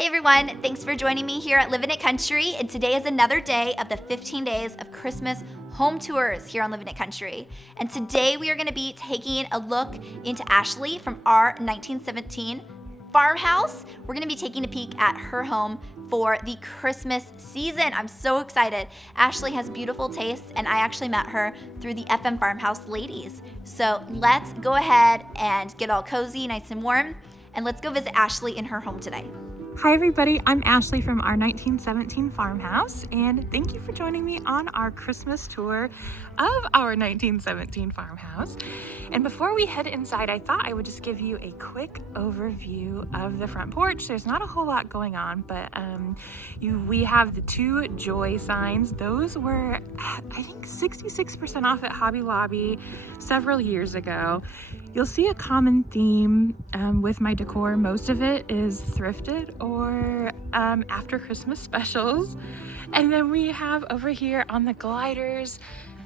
Hey everyone, thanks for joining me here at Living It Country, and today is another day of the 15 days of Christmas home tours here on Living It Country. And today we are going to be taking a look into Ashley from our 1917 farmhouse. We're going to be taking a peek at her home for the Christmas season. I'm so excited. Ashley has beautiful tastes, and I actually met her through the FM Farmhouse ladies. So let's go ahead and get all cozy, nice and warm, and let's go visit Ashley in her home today. Hi everybody, I'm Ashley from our 1917 farmhouse, and thank you for joining me on our Christmas tour of our 1917 farmhouse. And before we head inside, I thought I would just give you a quick overview of the front porch. There's not a whole lot going on, but we have the two joy signs. Those were, I think, 66% off at Hobby Lobby several years ago. You'll see a common theme with my decor. Most of it is thrifted or after Christmas specials. And then we have over here on the gliders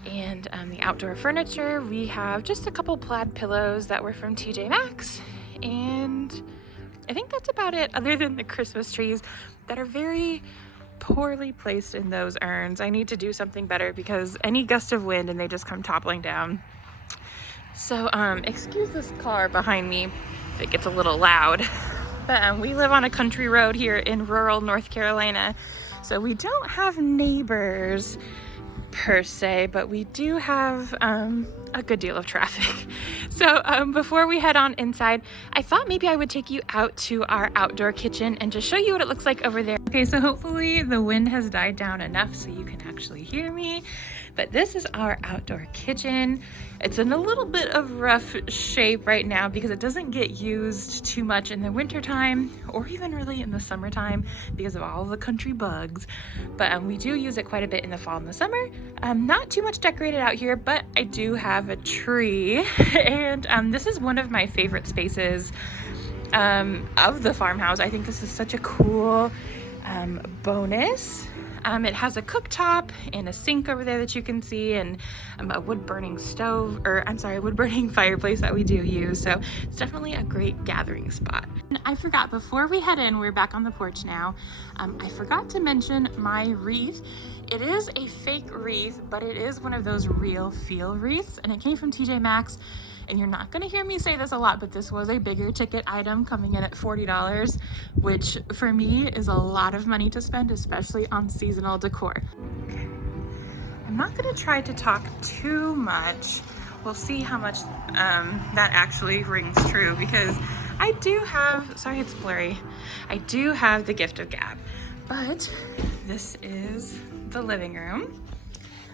and the outdoor furniture, we have just a couple plaid pillows that were from TJ Maxx. And I think that's about it, other than the Christmas trees that are very poorly placed in those urns. I need to do something better because any gust of wind and they just come toppling down. So excuse this car behind me if it gets a little loud, but we live on a country road here in rural North Carolina, so we don't have neighbors per se, but we do have a good deal of traffic. So before we head on inside, I thought maybe I would take you out to our outdoor kitchen and just show you what it looks like over there. Okay, so hopefully the wind has died down enough so you can actually hear me. But this is our outdoor kitchen. It's in a little bit of rough shape right now because it doesn't get used too much in the wintertime or even really in the summertime because of all the country bugs. But we do use it quite a bit in the fall and the summer. Not too much decorated out here, but I do have a tree. And this is one of my favorite spaces of the farmhouse. I think this is such a cool bonus. It has a cooktop and a sink over there that you can see, and a wood-burning stove, a wood-burning fireplace that we do use. So it's definitely a great gathering spot. And I forgot, before we head in, we're back on the porch now. I forgot to mention my wreath. It is a fake wreath, but it is one of those real feel wreaths, and it came from TJ Maxx. And you're not gonna hear me say this a lot, but this was a bigger ticket item coming in at $40, which for me is a lot of money to spend, especially on seasonal decor. Okay. I'm not gonna try to talk too much. We'll see how much that actually rings true, because I do have, sorry it's blurry, I do have the gift of gab. But this is the living room.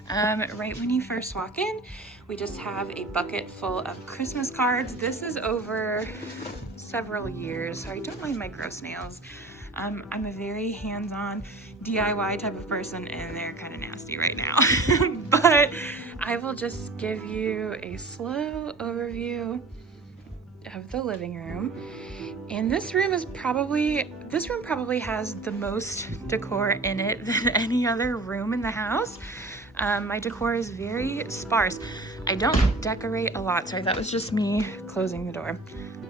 Right when you first walk in, we just have a bucket full of Christmas cards. This is over several years. Sorry, don't mind my gross nails. I'm a very hands-on DIY type of person, and they're kind of nasty right now. But I will just give you a slow overview of the living room. And this room probably has the most decor in it than any other room in the house. My decor is very sparse. I don't decorate a lot. Sorry, that was just me closing the door.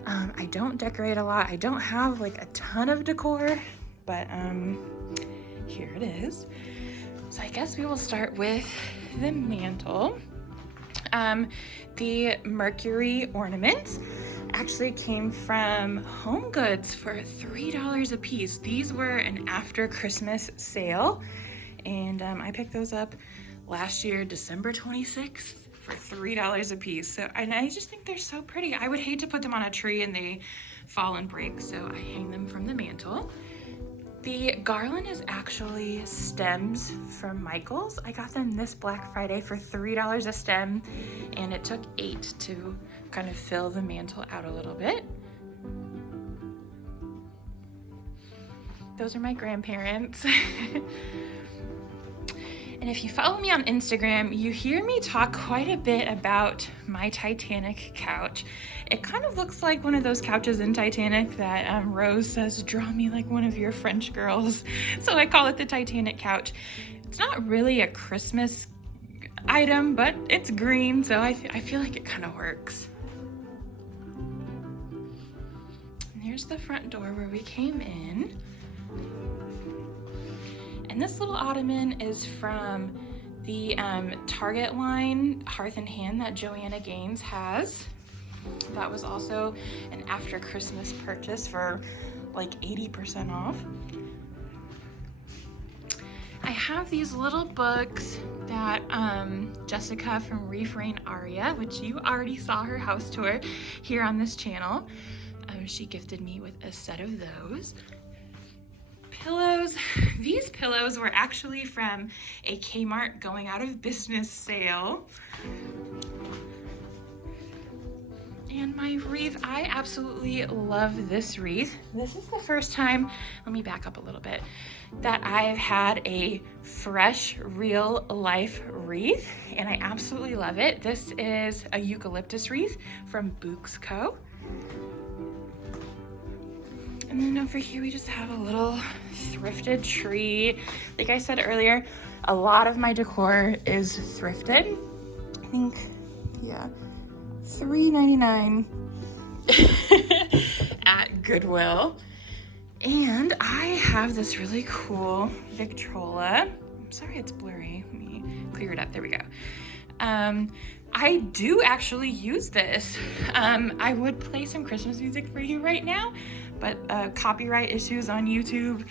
I don't decorate a lot. I don't have like a ton of decor, but here it is. So I guess we will start with the mantle. The Mercury ornaments actually came from Home Goods for $3 a piece. These were an after Christmas sale, and I picked those up last year, December 26th, for $3 a piece. So, and I just think they're so pretty. I would hate to put them on a tree and they fall and break, so I hang them from the mantle. The garland is actually stems from Michael's. I got them this Black Friday for $3 a stem, and it took 8 to kind of fill the mantle out a little bit. Those are my grandparents. And if you follow me on Instagram, you hear me talk quite a bit about my Titanic couch. It kind of looks like one of those couches in Titanic that Rose says, "Draw me like one of your French girls." So I call it the Titanic couch. It's not really a Christmas item, but it's green, so I feel like it kind of works. And here's the front door where we came in. And this little ottoman is from the Target line Hearth and Hand that Joanna Gaines has. That was also an after Christmas purchase for like 80% off. I have these little books that Jessica from Refrain Aria, which you already saw her house tour here on this channel, she gifted me with a set of those. Pillows. These pillows were actually from a Kmart going out of business sale. And my wreath, I absolutely love this wreath. This is the first time, let me back up a little bit, that I've had a fresh, real life wreath, and I absolutely love it. This is a eucalyptus wreath from Books Co. And then over here we just have a little thrifted tree. Like I said earlier, a lot of my decor is thrifted. I think, yeah, $3.99 at Goodwill. And I have this really cool Victrola. I'm sorry it's blurry. Let me clear it up. There we go. I do actually use this. I would play some Christmas music for you right now, but copyright issues on YouTube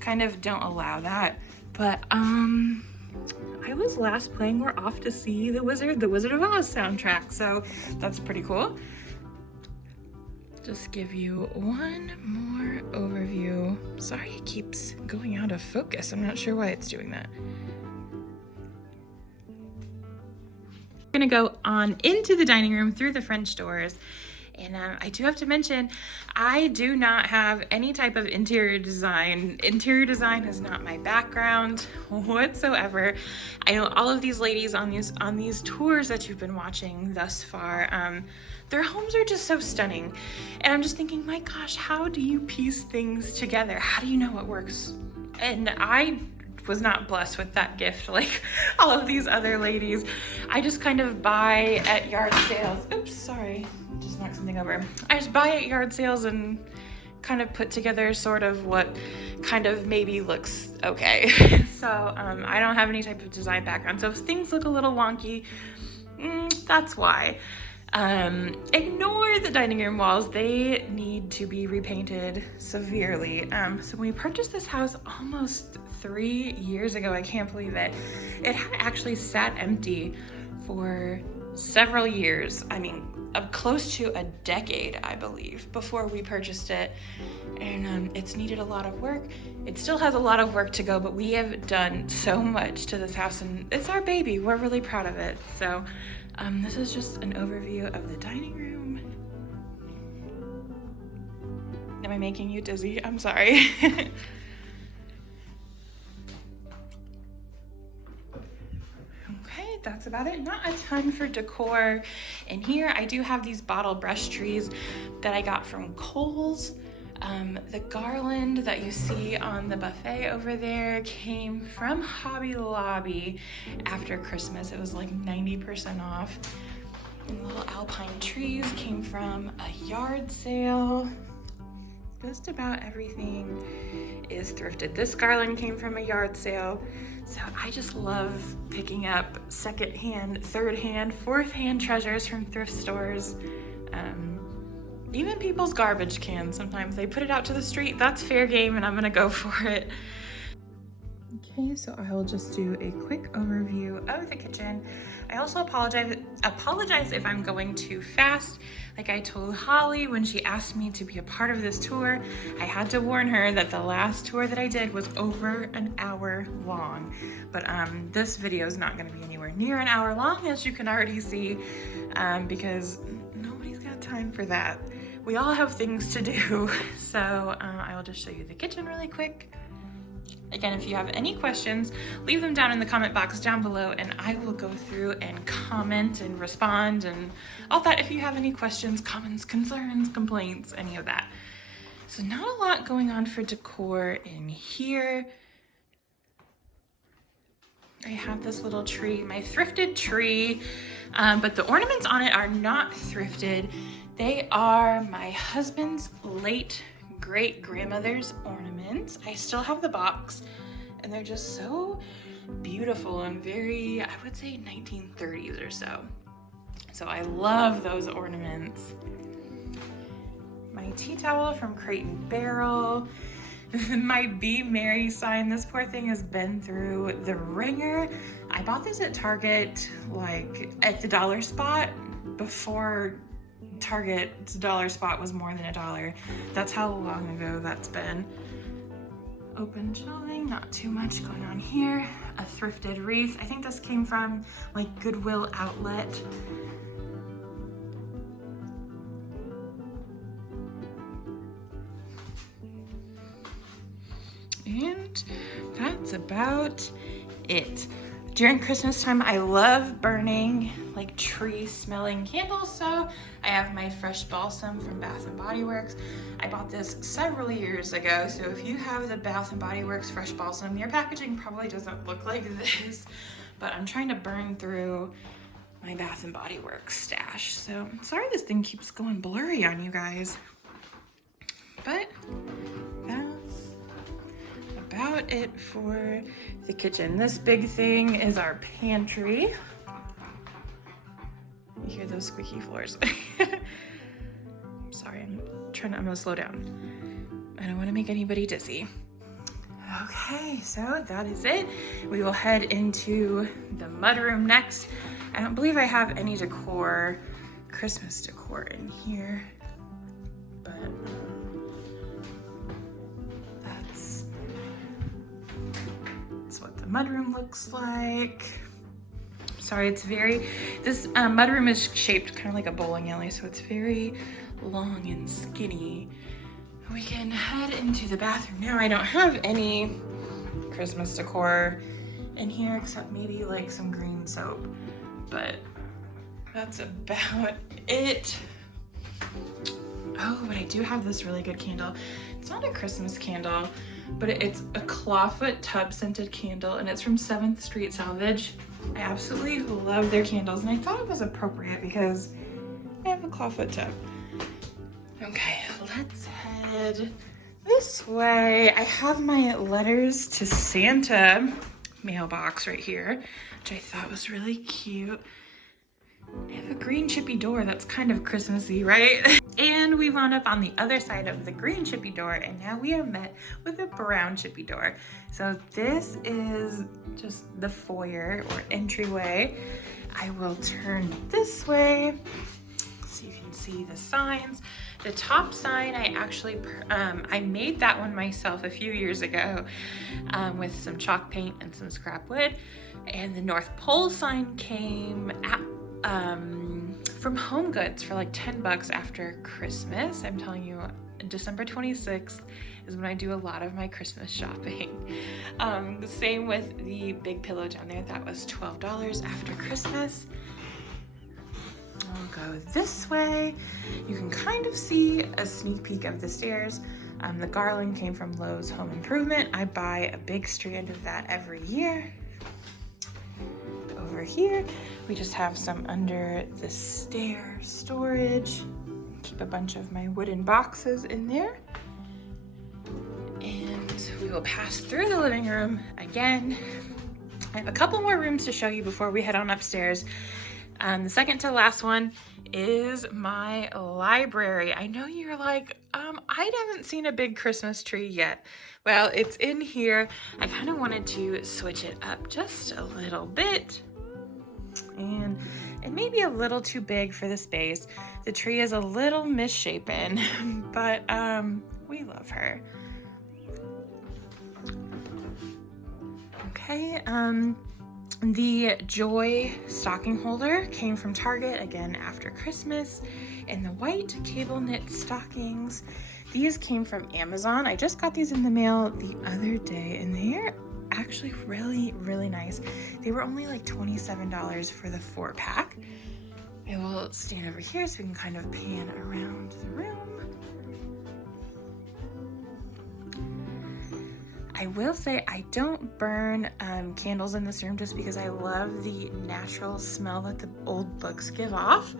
kind of don't allow that. But I was last playing We're Off to See the Wizard of Oz soundtrack, so that's pretty cool. Just give you one more overview. Sorry it keeps going out of focus. I'm not sure why it's doing that. I'm gonna go on into the dining room through the French doors. And I do have to mention, I do not have any type of interior design. Interior design is not my background whatsoever. I know all of these ladies on these tours that you've been watching thus far, their homes are just so stunning. And I'm just thinking, my gosh, how do you piece things together? How do you know what works? And I was not blessed with that gift like all of these other ladies. I just kind of buy at yard sales. Oops, sorry. Just knocked something over. I just buy at yard sales and kind of put together sort of what kind of maybe looks okay. So I don't have any type of design background. So if things look a little wonky, that's why. Ignore the dining room walls. They need to be repainted severely. So when we purchased this house almost 3 years ago, I can't believe it. It had actually sat empty for several years. I mean, close to a decade, I believe, before we purchased it. And it's needed a lot of work. It still has a lot of work to go, but we have done so much to this house, and it's our baby. We're really proud of it. So this is just an overview of the dining room. Am I making you dizzy? I'm sorry. Okay, that's about it. Not a ton for decor in here. I do have these bottle brush trees that I got from Kohl's. The garland that you see on the buffet over there came from Hobby Lobby after Christmas. It was like 90% off. And the little alpine trees came from a yard sale. Just about everything is thrifted. This garland came from a yard sale. So I just love picking up secondhand, third-hand, fourth-hand treasures from thrift stores. Even people's garbage cans, sometimes they put it out to the street. That's fair game, and I'm gonna go for it. Okay, so I will just do a quick overview of the kitchen. I also apologize if I'm going too fast. Like I told Holly when she asked me to be a part of this tour, I had to warn her that the last tour that I did was over an hour long. But this video is not gonna be anywhere near an hour long, as you can already see, because nobody's got time for that. We all have things to do. So I will just show you the kitchen really quick. Again, if you have any questions, leave them down in the comment box down below, and I will go through and comment and respond and all that if you have any questions, comments, concerns, complaints, any of that. So not a lot going on for decor in here. I have this little tree, my thrifted tree, but the ornaments on it are not thrifted. They are my husband's late great-grandmother's ornaments. I still have the box, and they're just so beautiful and very, I would say 1930s or so. So I love those ornaments. My tea towel from Crate and Barrel. My Be Merry sign, this poor thing has been through the ringer. I bought this at Target, like at the dollar spot, before Target's dollar spot was more than $1. That's how long ago that's been. Open shelving, not too much going on here. A thrifted wreath. I think this came from like Goodwill Outlet. And that's about it. During Christmas time, I love burning like tree smelling candles. So I have my fresh balsam from Bath and Body Works. I bought this several years ago. So if you have the Bath and Body Works fresh balsam, your packaging probably doesn't look like this, but I'm trying to burn through my Bath and Body Works stash. So sorry this thing keeps going blurry on you guys, but that's about it for the kitchen. This big thing is our pantry. You hear those squeaky floors. Sorry, I'm gonna slow down. I don't want to make anybody dizzy. Okay, so that is it. We will head into the mudroom next. I don't believe I have any decor, Christmas decor in here, but that's what the mudroom looks like. Sorry, it's very, this mudroom is shaped kind of like a bowling alley, so it's very long and skinny. We can head into the bathroom now. I don't have any Christmas decor in here except maybe like some green soap, but that's about it. Oh, but I do have this really good candle. It's not a Christmas candle, but it's a clawfoot tub scented candle, and it's from 7th Street Salvage. I absolutely love their candles, and I thought it was appropriate because I have a clawfoot tub. Okay, let's head this way. I have my letters to Santa mailbox right here, which I thought was really cute. I have a green chippy door that's kind of Christmassy, right? And we wound up on the other side of the green chippy door, and now we are met with a brown chippy door. So this is just the foyer or entryway. I will turn this way so you can see the signs. The top sign, I actually, I made that one myself a few years ago with some chalk paint and some scrap wood. And the North Pole sign came from Home Goods for like 10 bucks after Christmas. I'm telling you, December 26th is when I do a lot of my Christmas shopping. The same with the big pillow down there. That was $12 after Christmas. I'll go this way. You can kind of see a sneak peek of the stairs. The garland came from Lowe's Home Improvement. I buy a big strand of that every year. Over here, we just have some under the stair storage. Keep a bunch of my wooden boxes in there. And we will pass through the living room again. I have a couple more rooms to show you before we head on upstairs. The second to last one is my library. I know you're like, I haven't seen a big Christmas tree yet. Well, it's in here. I kind of wanted to switch it up just a little bit. And it may be a little too big for the space. The tree is a little misshapen, but we love her. Okay, the Joy stocking holder came from Target again after Christmas, and the white cable knit stockings, these came from Amazon. I just got these in the mail the other day, and they're actually really nice. They were only like $27 for the 4-pack. I will stand over here so we can kind of pan around the room. I will say I don't burn candles in this room just because I love the natural smell that the old books give off.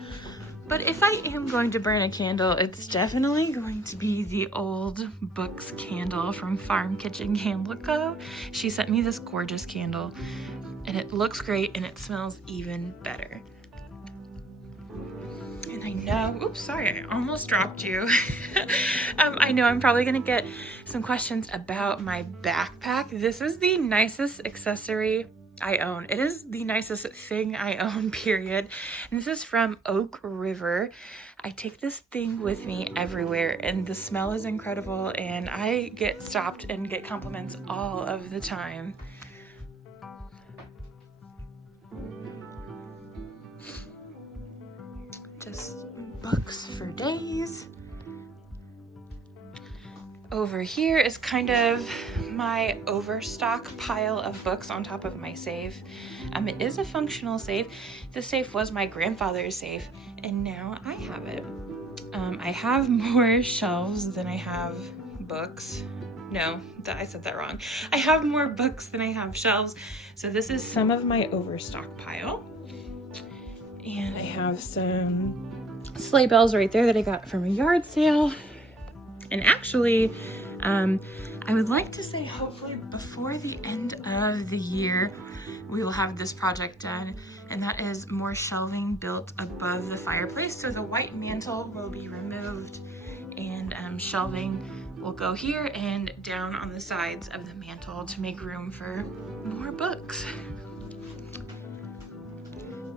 But if I am going to burn a candle, it's definitely going to be the old books candle from Farm Kitchen Candle Co. She sent me this gorgeous candle and it looks great and it smells even better. And I know, oops, sorry, I almost dropped you. I know I'm probably gonna get some questions about my backpack. This is the nicest accessory I own. It is the nicest thing I own, period. And this is from Oak River. I take this thing with me everywhere and the smell is incredible and I get stopped and get compliments all of the time. Just books for days. Over here is kind of my overstock pile of books on top of my safe. It is a functional safe. The safe was my grandfather's safe and now I have it. I have more shelves than I have books. No, I said that wrong. I have more books than I have shelves. So this is some of my overstock pile. And I have some sleigh bells right there that I got from a yard sale. And actually, I would like to say hopefully before the end of the year, we will have this project done. And that is more shelving built above the fireplace. So the white mantle will be removed and shelving will go here and down on the sides of the mantle to make room for more books.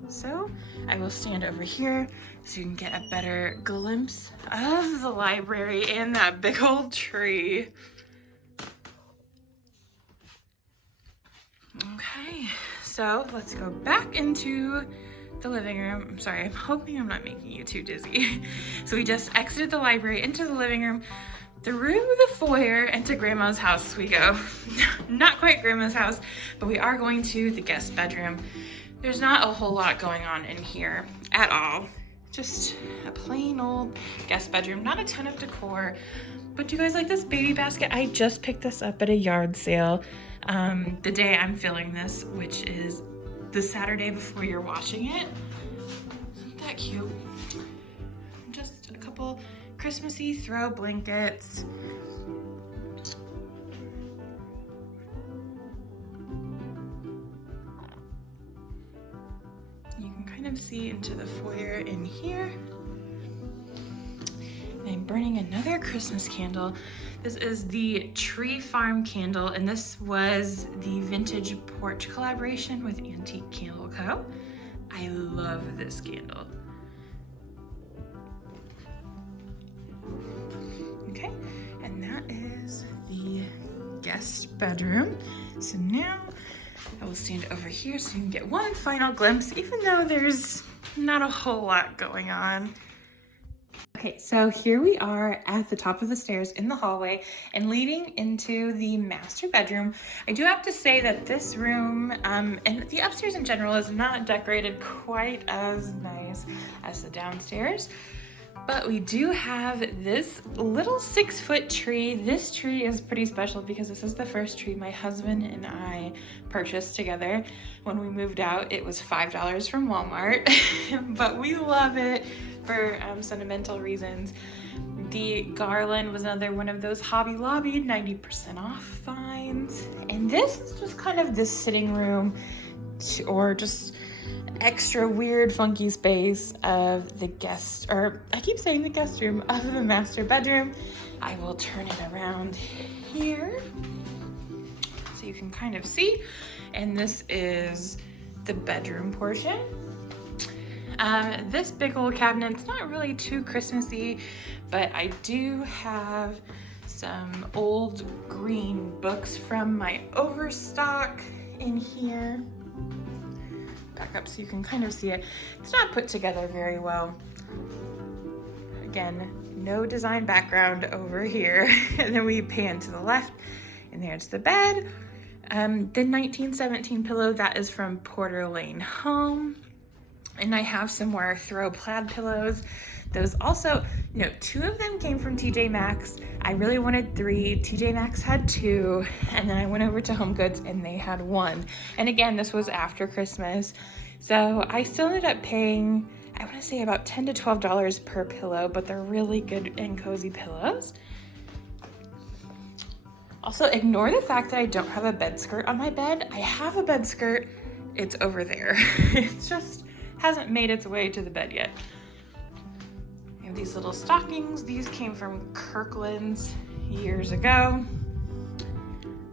So I will stand over here so you can get a better glimpse of the library and that big old tree. Okay, so let's go back into the living room. I'm sorry, I'm hoping I'm not making you too dizzy. So we just exited the library into the living room, through the foyer, and to Grandma's house we go. Not quite Grandma's house, but we are going to the guest bedroom. There's not a whole lot going on in here at all. Just a plain old guest bedroom, not a ton of decor. But do you guys like this baby basket? I just picked this up at a yard sale the day I'm filming this, which is the Saturday before you're watching it. Isn't that cute? Just a couple Christmassy throw blankets. You can kind of see into the foyer in here. I'm burning another Christmas candle. This is the Tree Farm candle, and this was the vintage Porch collaboration with Antique Candle Co. I love this candle. Okay, and that is the guest bedroom. So now I will stand over here so you can get one final glimpse, even though there's not a whole lot going on. Okay, so here we are at the top of the stairs in the hallway and leading into the master bedroom. I do have to say that this room and the upstairs in general is not decorated quite as nice as the downstairs, but we do have this little 6-foot tree. This tree is pretty special because this is the first tree my husband and I purchased together. When we moved out, it was $5 from Walmart, but we love it for sentimental reasons. The garland was another one of those Hobby Lobby 90% off finds. And this is just kind of this sitting room or just extra weird funky space of the guest, or I keep saying the guest room, of the master bedroom. I will turn it around here so you can kind of see. And this is the bedroom portion. This big old cabinet's not really too Christmassy, but I do have some old green books from my overstock in here. Back up so you can kind of see it. It's not put together very well. Again, no design background over here. And then we pan to the left, and there's the bed. The 1917 pillow, that is from Porter Lane Home. And I have some more throw plaid pillows. Those also, no, 2 of them came from TJ Maxx. I really wanted 3. TJ Maxx had 2, and then I went over to Home Goods and they had 1. And again, this was after Christmas. So I still ended up paying I want to say about $10 to $12 per pillow, but they're really good and cozy pillows. Also, ignore the fact that I don't have a bed skirt on my bed. I have a bed skirt, it's over there. It just hasn't made its way to the bed yet. I have these little stockings. These came from Kirkland's years ago.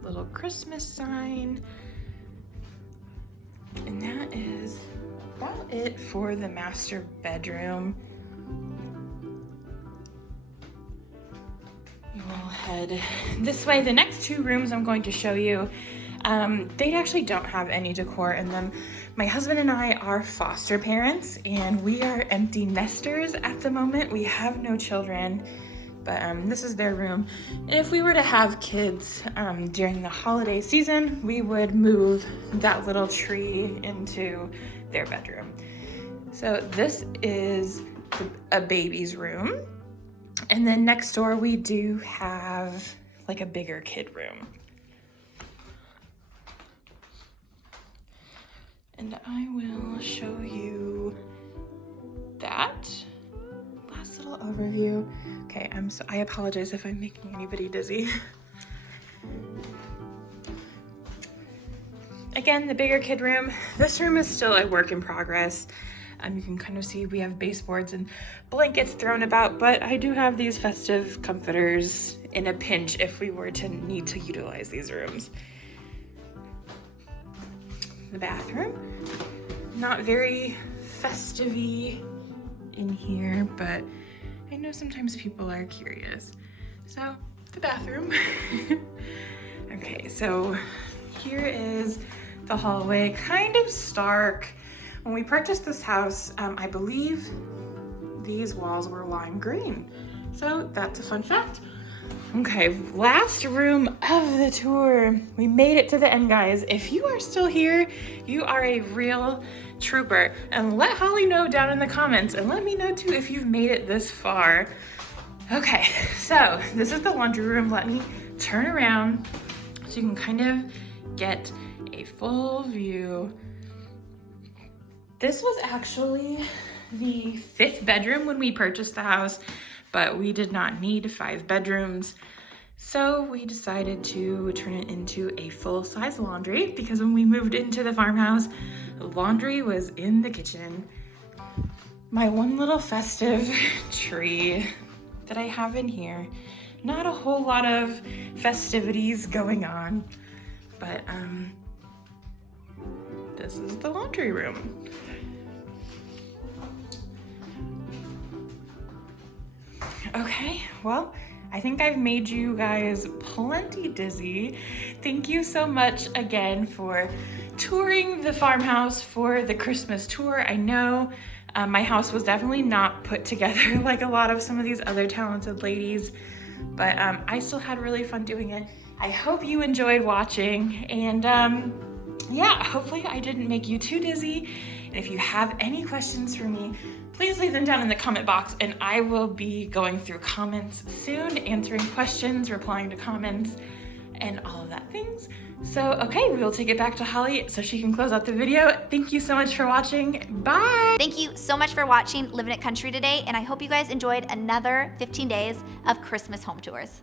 Little Christmas sign. And that is about it for the master bedroom. We'll head this way. The next two rooms I'm going to show you, they actually don't have any decor in them. My husband and I are foster parents and we are empty nesters at the moment. We have no children, but this is their room. And if we were to have kids during the holiday season, we would move that little tree into their bedroom. So this is a baby's room. And then next door we do have like a bigger kid room. And I will show you that last little overview. Okay, I apologize if I'm making anybody dizzy. Again, the bigger kid room. This room is still a work in progress. You can kind of see we have baseboards and blankets thrown about, but I do have these festive comforters in a pinch if we were to need to utilize these rooms. The bathroom, not very festive-y in here, but I know sometimes people are curious. So, the bathroom. Okay, so here is the hallway, kind of stark. When we purchased this house, I believe these walls were lime green. So that's a fun fact. Okay, last room of the tour. We made it to the end, guys. If you are still here, you are a real trooper. And let Holly know down in the comments, and let me know too if you've made it this far. Okay, so this is the laundry room. Let me turn around so you can kind of get a full view. This was actually the 5th bedroom when we purchased the house, but we did not need 5 bedrooms. So we decided to turn it into a full-size laundry because when we moved into the farmhouse, laundry was in the kitchen. My one little festive tree that I have in here. Not a whole lot of festivities going on, but this is the laundry room. Okay, well, I think I've made you guys plenty dizzy. Thank you so much again for touring the farmhouse for the Christmas tour. I know my house was definitely not put together like a lot of some of these other talented ladies, but I still had really fun doing it. I hope you enjoyed watching, and yeah, hopefully I didn't make you too dizzy. And if you have any questions for me, please leave them down in the comment box, and I will be going through comments soon, answering questions, replying to comments, and all of that things. So, okay, we will take it back to Holly so she can close out the video. Thank you so much for watching. Bye! Thank you so much for watching Living It Country today, and I hope you guys enjoyed another 15 days of Christmas home tours.